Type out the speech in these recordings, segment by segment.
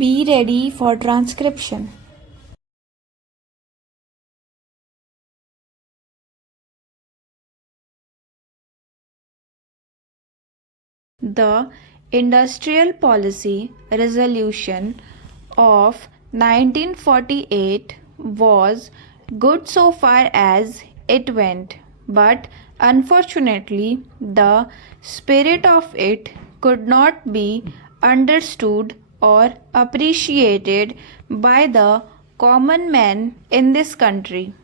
Be ready for transcription. The Industrial Policy Resolution of 1948 was good so far as it went, but unfortunately, the spirit of it could not be understood or appreciated by the common man in this country.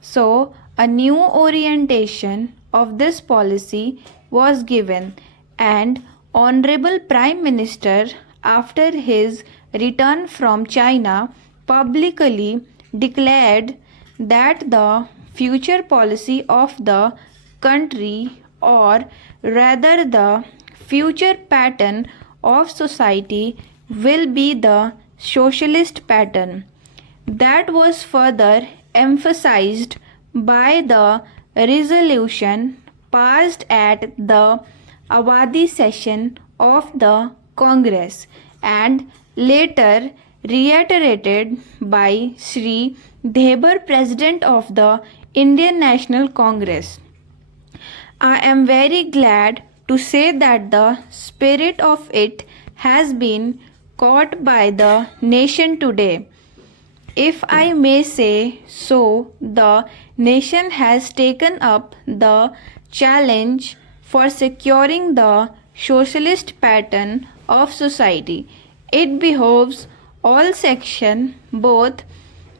So, a new orientation of this policy was given, and Honorable Prime Minister, after his return from China, publicly declared that the future policy of the country, or rather the future pattern of society, will be the socialist pattern. That was further emphasized by the resolution passed at the Awadi session of the Congress and later reiterated by Sri Debar, President of the Indian National Congress. I am very glad to say that the spirit of it has been caught by the nation today. If I may say so, the nation has taken up the challenge for securing the socialist pattern of society. It behoves all sections, both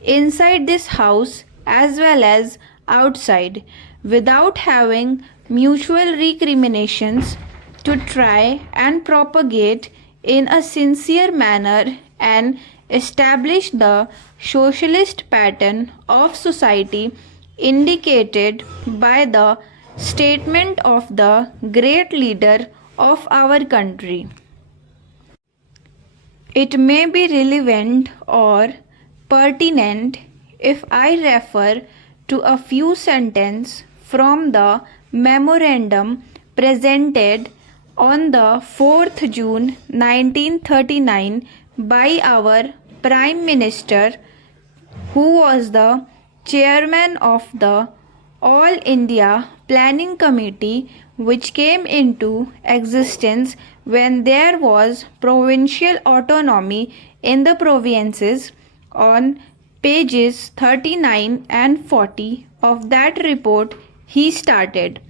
inside this house as well as outside, without having mutual recriminations, to try and propagate in a sincere manner and establish the socialist pattern of society indicated by the statement of the great leader of our country. It may be relevant or pertinent if I refer to a few sentences from the memorandum presented on the 4th June 1939 by our Prime Minister, who was the chairman of the All India Planning Committee, which came into existence when there was provincial autonomy in the provinces. On pages 39 and 40 of that report, he started,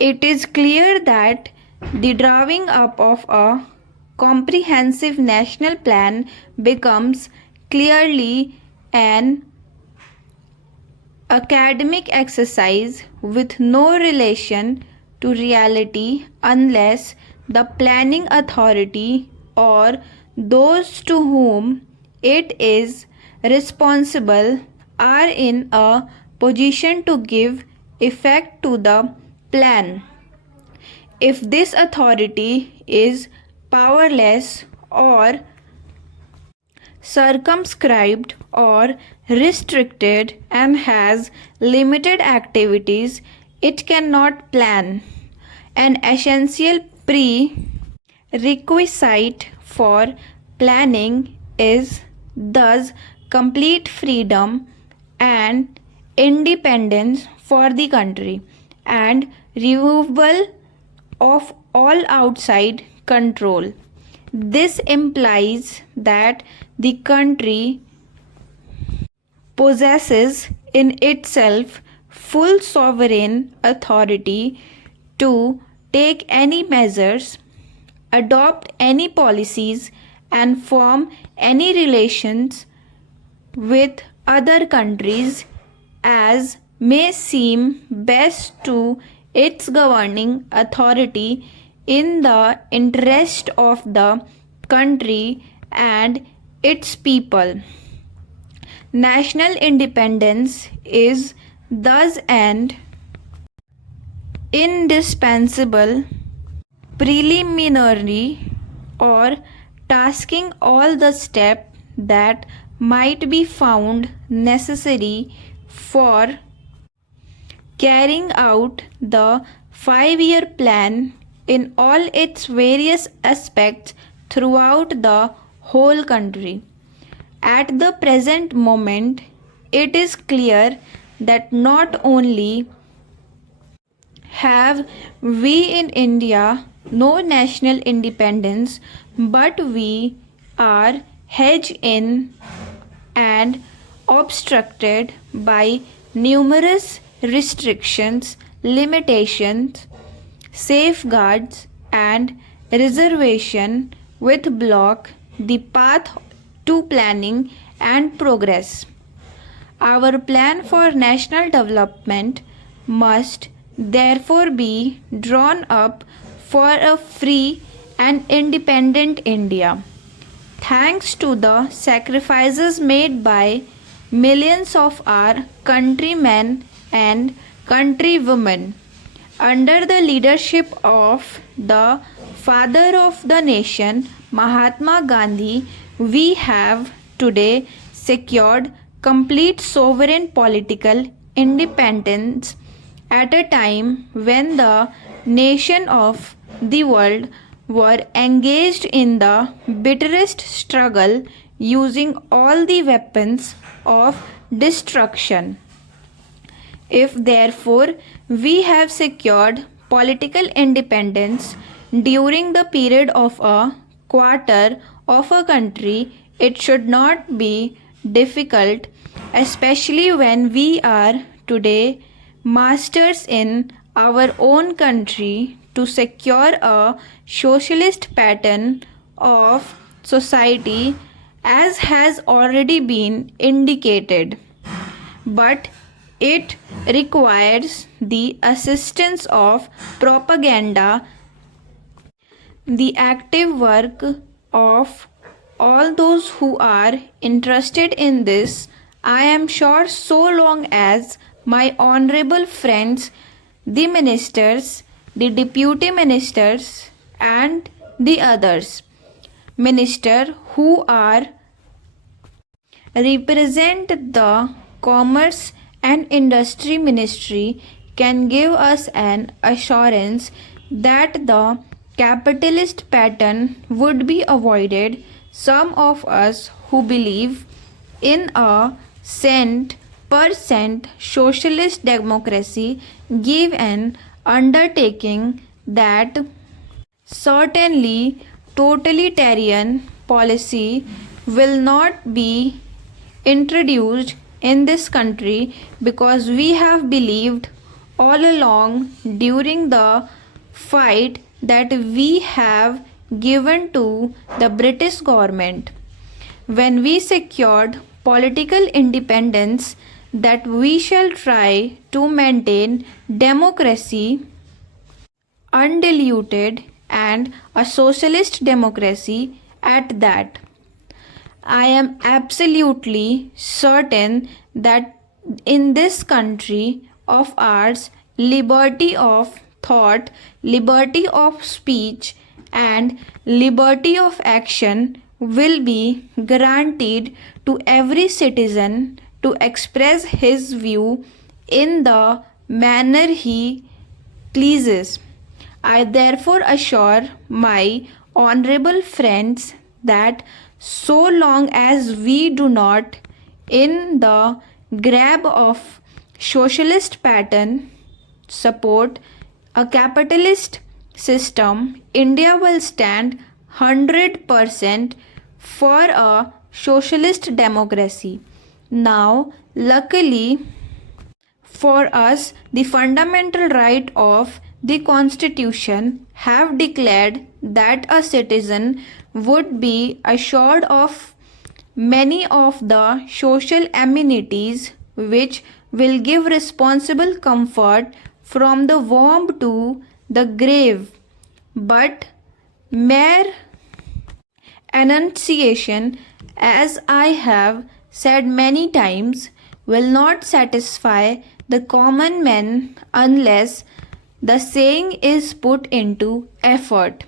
"It is clear that the drawing up of a comprehensive national plan becomes clearly an academic exercise with no relation to reality unless the planning authority or those to whom it is responsible are in a position to give effect to the plan. If this authority is powerless or circumscribed or restricted and has limited activities, it cannot plan. An essential prerequisite for planning is thus complete freedom and independence for the country, and removal of all outside control. This implies that the country possesses in itself full sovereign authority to take any measures, adopt any policies, and form any relations with other countries as may seem best to its governing authority in the interest of the country and its people. National independence is thus an indispensable preliminary or tasking all the steps that might be found necessary for carrying out the 5-year plan in all its various aspects throughout the whole country. At the present moment, it is clear that not only have we in India no national independence, but we are hedged in and obstructed by numerous restrictions, limitations, safeguards, and reservation which block the path to planning and progress. Our plan for national development must therefore be drawn up for a free and independent India. Thanks to the sacrifices made by millions of our countrymen and countrywomen under the leadership of the father of the nation, Mahatma Gandhi, we have today secured complete sovereign political independence at a time when the nation of the world were engaged in the bitterest struggle using all the weapons of destruction. If therefore we have secured political independence during the period of a quarter of a country, it should not be difficult, especially when we are today masters in our own country, to secure a socialist pattern of society as has already been indicated. But it requires the assistance of propaganda, the active work of all those who are interested in this. I am sure so long as my honorable friends, the ministers, the deputy ministers, and the others minister who are represent the commerce and industry ministry can give us an assurance that the capitalist pattern would be avoided. Some of us who believe in a cent per cent socialist democracy give an undertaking that certainly totalitarian policy will not be introduced in this country, because we have believed all along during the fight that we have given to the British government when we secured political independence that we shall try to maintain democracy undiluted and a socialist democracy at that. I am absolutely certain that in this country of ours, liberty of thought, liberty of speech, and liberty of action will be guaranteed to every citizen to express his view in the manner he pleases. I therefore assure my honorable friends that so long as we do not in the grab of socialist pattern support a capitalist system, India will stand 100% for a socialist democracy. Now, luckily for us, the fundamental right of the Constitution have declared that a citizen would be assured of many of the social amenities which will give responsible comfort from the womb to the grave. But mere enunciation, as I have said many times, will not satisfy the common man unless the saying is put into effort.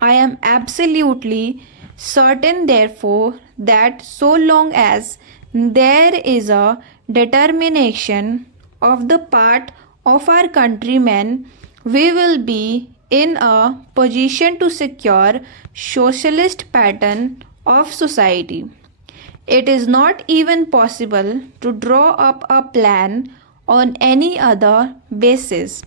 I am absolutely certain, therefore, that so long as there is a determination of the part of our countrymen, we will be in a position to secure socialist pattern of society. It is not even possible to draw up a plan on any other basis.